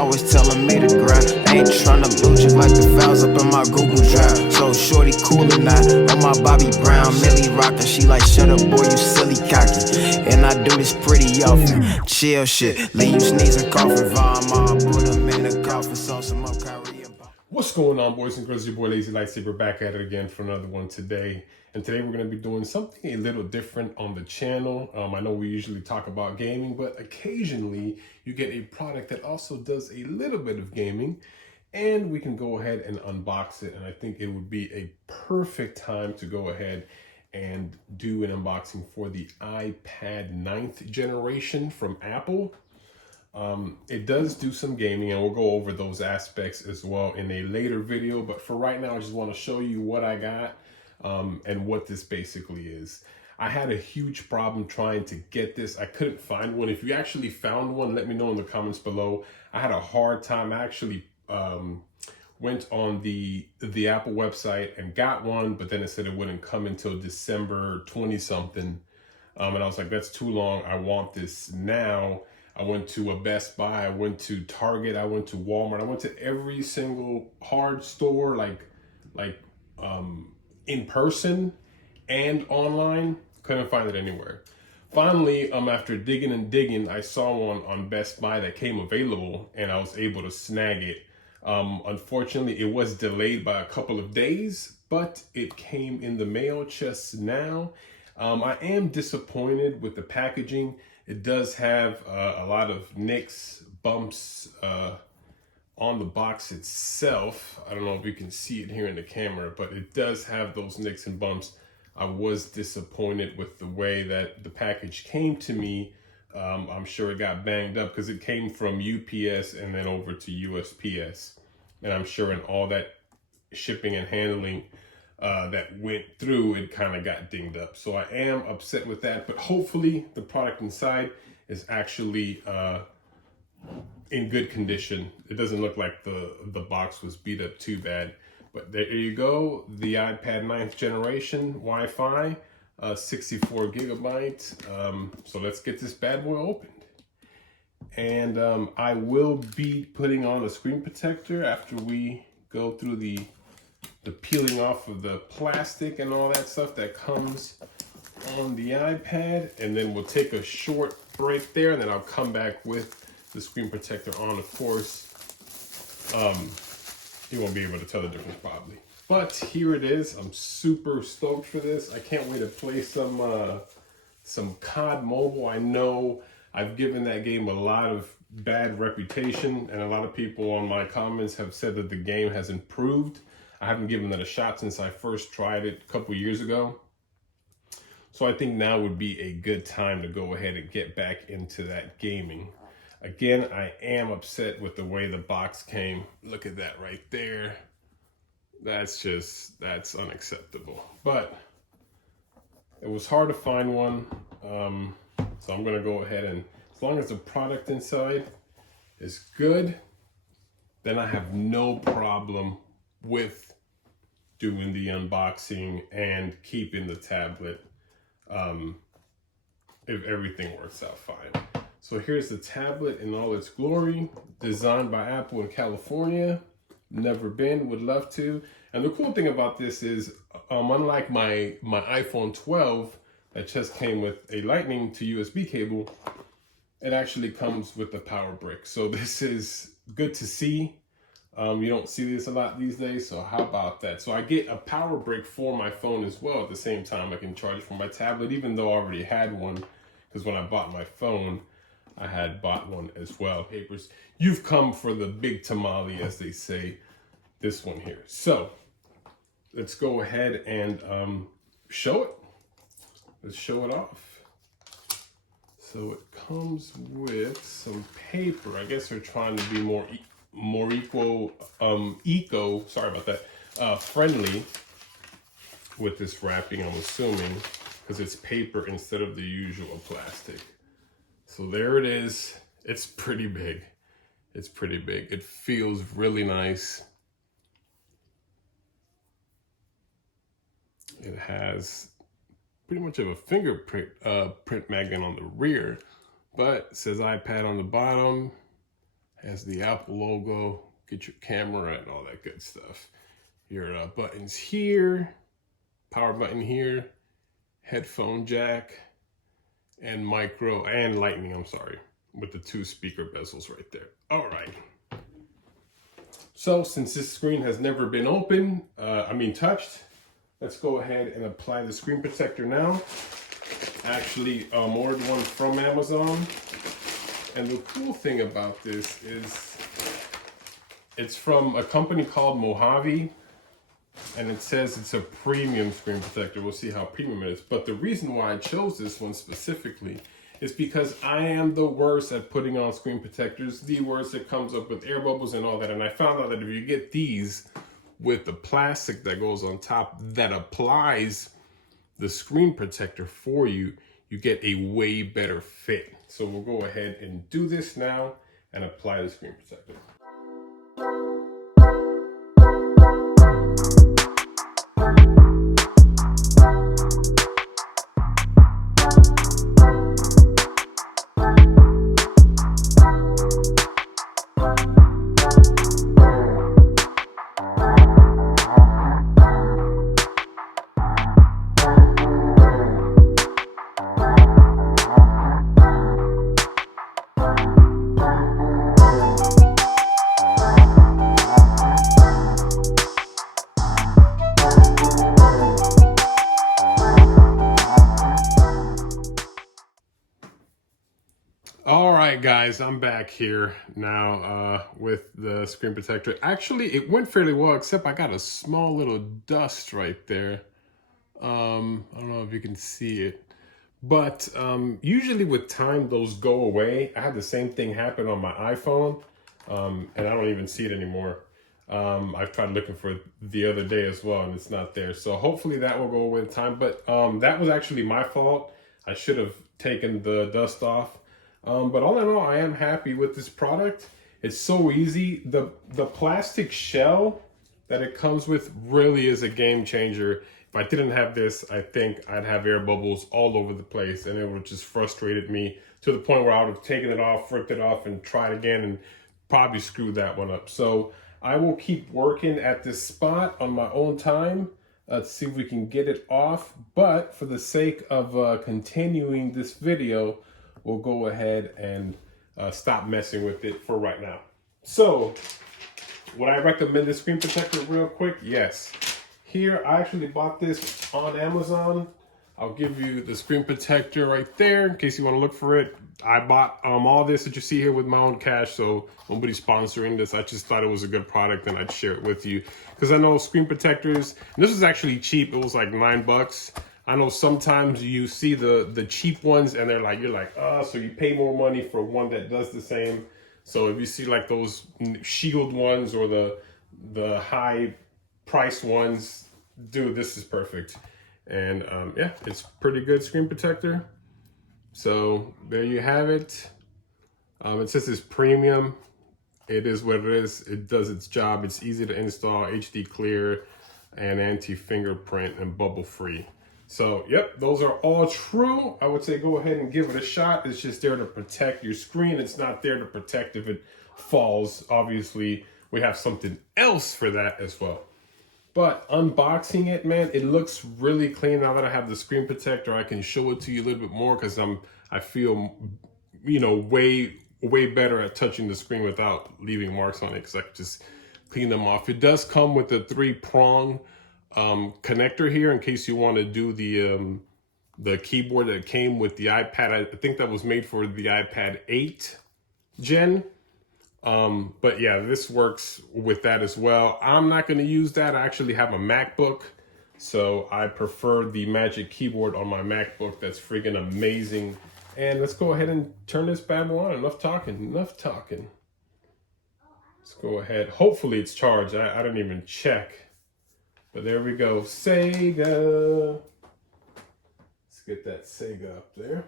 always telling me to grind. Ain't tryna lose you like the files up in my Google Drive. So shorty cool or not, on my Bobby Brown, Millie rockin'. She like, shut up boy, you silly cocky. And I do this pretty often. Chill shit, leave you sneezing, coughing, vom. I'll put them in the coffin, so some more Kyrie. What's going on, boys and girls? Your boy Lazy Lightsaber back at it again for another one today. And today we're going to be doing something a little different on the channel. I know we usually talk about gaming, but occasionally you get a product that also does a little bit of gaming, and we can go ahead and unbox it. And I think it would be a perfect time to go ahead and do an unboxing for the iPad 9th generation from Apple. It does do some gaming, and we'll go over those aspects as well in a later video. But for right now, I just want to show you what I got and what this basically is. I had a huge problem trying to get this. I couldn't find one. If you actually found one, let me know in the comments below. I had a hard time. I actually went on the Apple website and got one, but then it said it wouldn't come until December 20-something. And I was like, that's too long. I want this now. I went to a Best Buy, I went to Target, I went to Walmart, I went to every single hard store, like in person and online. Couldn't find it anywhere. Finally, after digging and digging, I saw one on Best Buy that came available, and I was able to snag it. Unfortunately, it was delayed by a couple of days, but it came in the mail just now. I am disappointed with the packaging. It does have a lot of nicks, bumps on the box itself. I don't know if you can see it here in the camera, but it does have those nicks and bumps. I was disappointed with the way that the package came to me. I'm sure it got banged up because it came from UPS and then over to USPS. And I'm sure in all that shipping and handling that went through, it kind of got dinged up. So I am upset with that, but hopefully the product inside is actually in good condition. It doesn't look like the box was beat up too bad, but there you go. The iPad 9th generation, Wi-Fi, 64 gigabytes. So let's get this bad boy opened. And I will be putting on a screen protector after we go through the peeling off of the plastic and all that stuff that comes on the iPad. And then we'll take a short break there, and then I'll come back with the screen protector on. Of course, you won't be able to tell the difference probably. But here it is. I'm super stoked for this. I can't wait to play some COD Mobile. I know I've given that game a lot of bad reputation, and a lot of people on my comments have said that the game has improved. I haven't given that a shot since I first tried it a couple years ago. So I think now would be a good time to go ahead and get back into that gaming. Again, I am upset with the way the box came. Look at that right there. That's unacceptable. But it was hard to find one. So I'm gonna go ahead, and as long as the product inside is good, then I have no problem with doing the unboxing and keeping the tablet if everything works out fine. So here's the tablet in all its glory, designed by Apple in California. Never been, would love to. And the cool thing about this is, unlike my iPhone 12 that just came with a Lightning to USB cable, it actually comes with the power brick. So this is good to see. You don't see this a lot these days, so how about that? So I get a power brick for my phone as well. At the same time, I can charge for my tablet, even though I already had one, because when I bought my phone, I had bought one as well. Papers, you've come for the big tamale, as they say, this one here. So let's go ahead and show it. Let's show it off. So it comes with some paper. I guess they're trying to be more friendly with this wrapping, I'm assuming, because it's paper instead of the usual plastic. So there it is. It's pretty big. It's pretty big. It feels really nice. It has pretty much of a fingerprint print magnet on the rear, but it says iPad on the bottom. Has the Apple logo, get your camera and all that good stuff. Your buttons here, power button here, headphone jack, and micro and lightning, I'm sorry, with the 2 speaker bezels right there. All right. So since this screen has never been open, touched, let's go ahead and apply the screen protector now. Actually, ordered one from Amazon. And the cool thing about this is it's from a company called Mojave, and it says it's a premium screen protector. We'll see how premium it is. But the reason why I chose this one specifically is because I am the worst at putting on screen protectors, the worst. It comes up with air bubbles and all that. And I found out that if you get these with the plastic that goes on top that applies the screen protector for you, you get a way better fit. So we'll go ahead and do this now and apply the screen protector. All right, guys, I'm back here now with the screen protector. Actually, it went fairly well, except I got a small little dust right there. I don't know if you can see it, but usually with time, those go away. I had the same thing happen on my iPhone, and I don't even see it anymore. I've tried looking for it the other day as well, and it's not there. So hopefully that will go away with time, but that was actually my fault. I should have taken the dust off. But all in all, I am happy with this product. It's so easy. The plastic shell that it comes with really is a game changer. If I didn't have this, I think I'd have air bubbles all over the place, and it would just frustrated me to the point where I would have taken it off, ripped it off, and tried again, and probably screwed that one up. So I will keep working at this spot on my own time. Let's see if we can get it off. But for the sake of continuing this video, we'll go ahead and stop messing with it for right now. So, would I recommend this screen protector real quick? Yes. Here, I actually bought this on Amazon. I'll give you the screen protector right there in case you want to look for it. I bought all this that you see here with my own cash, so nobody's sponsoring this. I just thought it was a good product and I'd share it with you. Because I know screen protectors, and this was actually cheap. It was like $9. I know sometimes you see the cheap ones and you're like, oh, so you pay more money for one that does the same. So if you see like those Shield ones or the high price ones, dude, this is perfect. And yeah, it's pretty good screen protector. So there you have it. It says it's premium. It is what it is. It does its job. It's easy to install, HD clear, and anti-fingerprint and bubble free. So, yep, those are all true. I would say go ahead and give it a shot. It's just there to protect your screen. It's not there to protect if it falls. Obviously, we have something else for that as well. But unboxing it, man, it looks really clean. Now that I have the screen protector, I can show it to you a little bit more because I feel, way better at touching the screen without leaving marks on it because I can just clean them off. It does come with a 3-prong connector here in case you want to do the keyboard that came with the iPad. I think that was made for the iPad 8 gen. But yeah, this works with that as well. I'm not going to use that. I actually have a MacBook, so I prefer the Magic Keyboard on my MacBook. That's freaking amazing. And let's go ahead and turn this bad boy on. Enough talking. Let's go ahead. Hopefully it's charged. I didn't even check. But there we go. Sega. Let's get that Sega up there.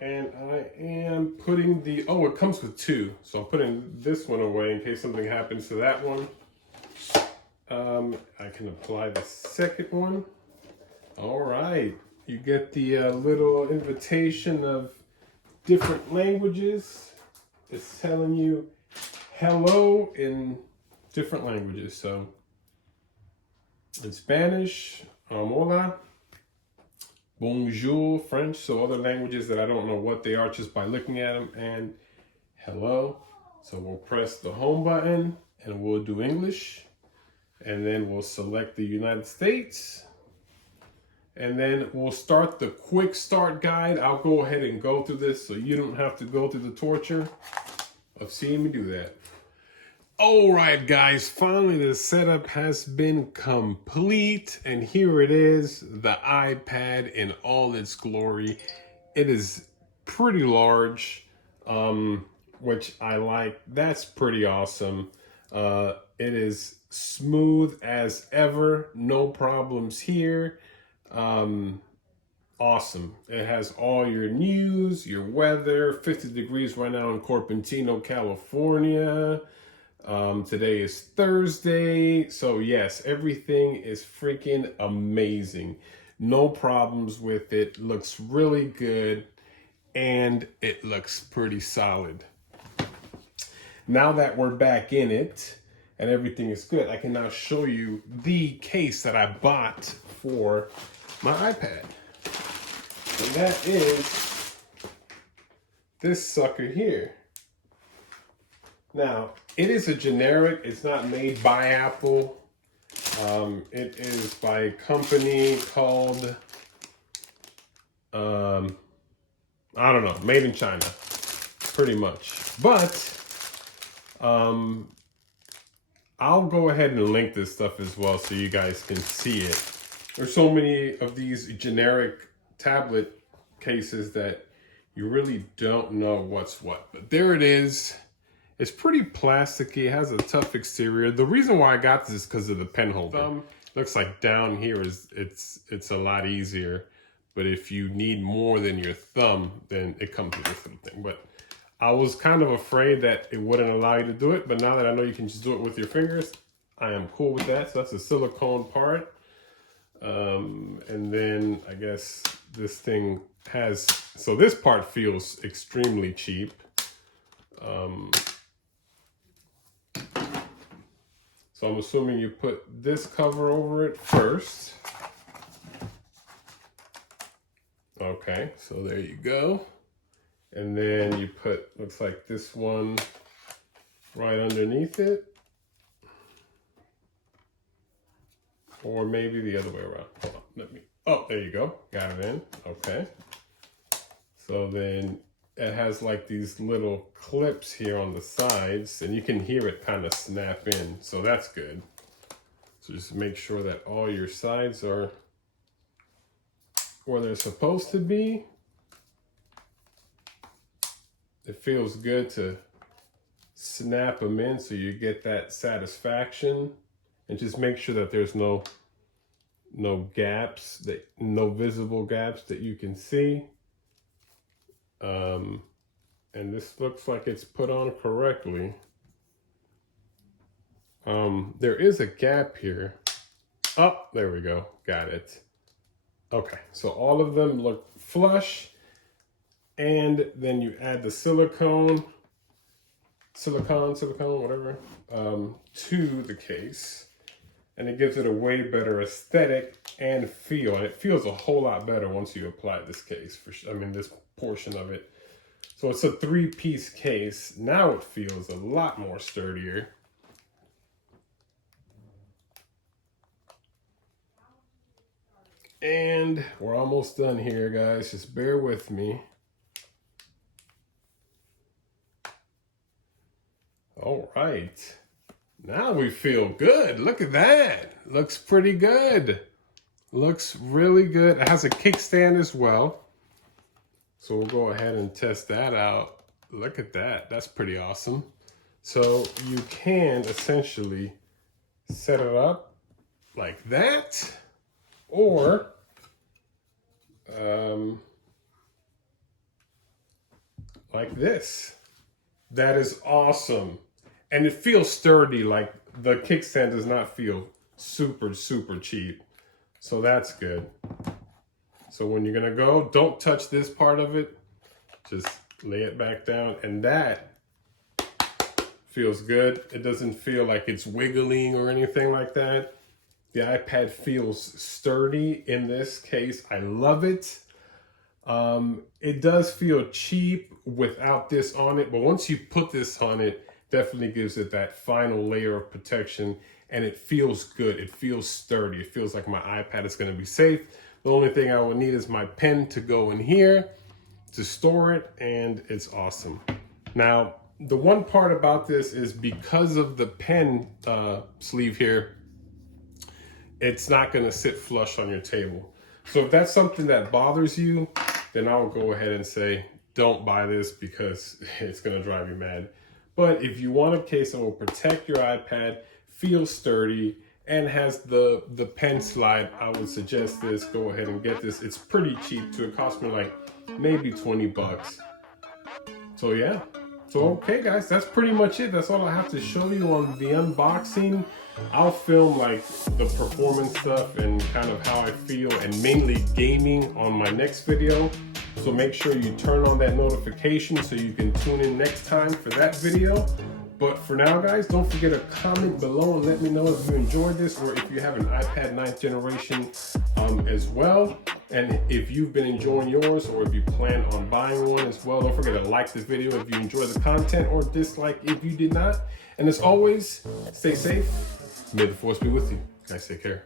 And I am putting it comes with 2. So I'm putting this one away in case something happens to that one. I can apply the second one. All right. You get the little invitation of different languages. it's telling you hello in different languages. So in Spanish, hola, bonjour, French, so other languages that I don't know what they are just by looking at them, and hello. So we'll press the home button and we'll do English, and then we'll select the United States, and then we'll start the quick start guide. I'll go ahead and go through this so you don't have to go through the torture of seeing me do that. All right, guys, finally the setup has been complete, and here it is, the iPad in all its glory. It is pretty large, which I like. That's pretty awesome. It is smooth as ever, no problems here. Awesome. It has all your news, your weather, 50 degrees right now in Cupertino, California. Today is Thursday. So yes, everything is freaking amazing. No problems with it. Looks really good. And it looks pretty solid. Now that we're back in it and everything is good, I can now show you the case that I bought for my iPad. And that is this sucker here. Now, it is a generic. It's not made by Apple. It is by a company called, I don't know, made in China, pretty much. But I'll go ahead and link this stuff as well so you guys can see it. There's so many of these generic tablet cases that you really don't know what's what. But there it is. It's pretty plasticky. It has a tough exterior. The reason why I got this is because of the pen holder. Looks like down here is it's a lot easier. But if you need more than your thumb, then it comes with this little thing. But I was kind of afraid that it wouldn't allow you to do it. But now that I know you can just do it with your fingers, I am cool with that. So that's a silicone part. And then I guess this thing has, so this part feels extremely cheap. So I'm assuming you put this cover over it first. Okay, so there you go. And then you put, looks like this one right underneath it. Or maybe the other way around. Hold on, let me, oh, there you go. Got it in, okay. So then it has like these little clips here on the sides, and you can hear it kind of snap in, so that's good. So just make sure that all your sides are where they're supposed to be. It feels good to snap them in so you get that satisfaction, and just make sure that there's no gaps, no visible gaps that you can see. And this looks like it's put on correctly. There is a gap here. Oh, there we go. Got it. Okay, so all of them look flush. And then you add the silicone, whatever, to the case. And it gives it a way better aesthetic and feel. And it feels a whole lot better once you apply this case, this portion of it. So it's a 3-piece case. Now it feels a lot more sturdier. And we're almost done here, guys. Just bear with me. All right. Now we feel good. Look at that. Looks pretty good. Looks really good. It has a kickstand as well. So we'll go ahead and test that out. Look at that. That's pretty awesome. So you can essentially set it up like that, or like this. That is awesome. And it feels sturdy. Like the kickstand does not feel super, super cheap. So that's good. So when you're gonna go, don't touch this part of it. Just lay it back down. And that Feels good. It doesn't feel like it's wiggling or anything like that. The iPad feels sturdy in this case. I love it. It does feel cheap without this on it, but once you put this on it, definitely gives it that final layer of protection, and it feels good. It feels sturdy. It feels like my iPad is going to be safe. The only thing I will need is my pen to go in here to store it, and it's awesome. Now, the one part about this is because of the pen sleeve here, it's not going to sit flush on your table. So if that's something that bothers you, then I'll go ahead and say, don't buy this because it's going to drive you mad. But if you want a case that will protect your iPad, feel sturdy, and has the pen slide, I would suggest this. Go ahead and get this. It's pretty cheap too. It cost me like maybe 20 bucks. So yeah. So okay guys, that's pretty much it. That's all I have to show you on the unboxing. I'll film like the performance stuff and kind of how I feel, and mainly gaming, on my next video. So make sure you turn on that notification so you can tune in next time for that video. But for now guys, don't forget to comment below and let me know if you enjoyed this, or if you have an iPad 9th generation as well. And if you've been enjoying yours, or if you plan on buying one as well. Don't forget to like this video if you enjoy the content, or dislike if you did not. And as always, stay safe. May the force be with you. Guys, take care.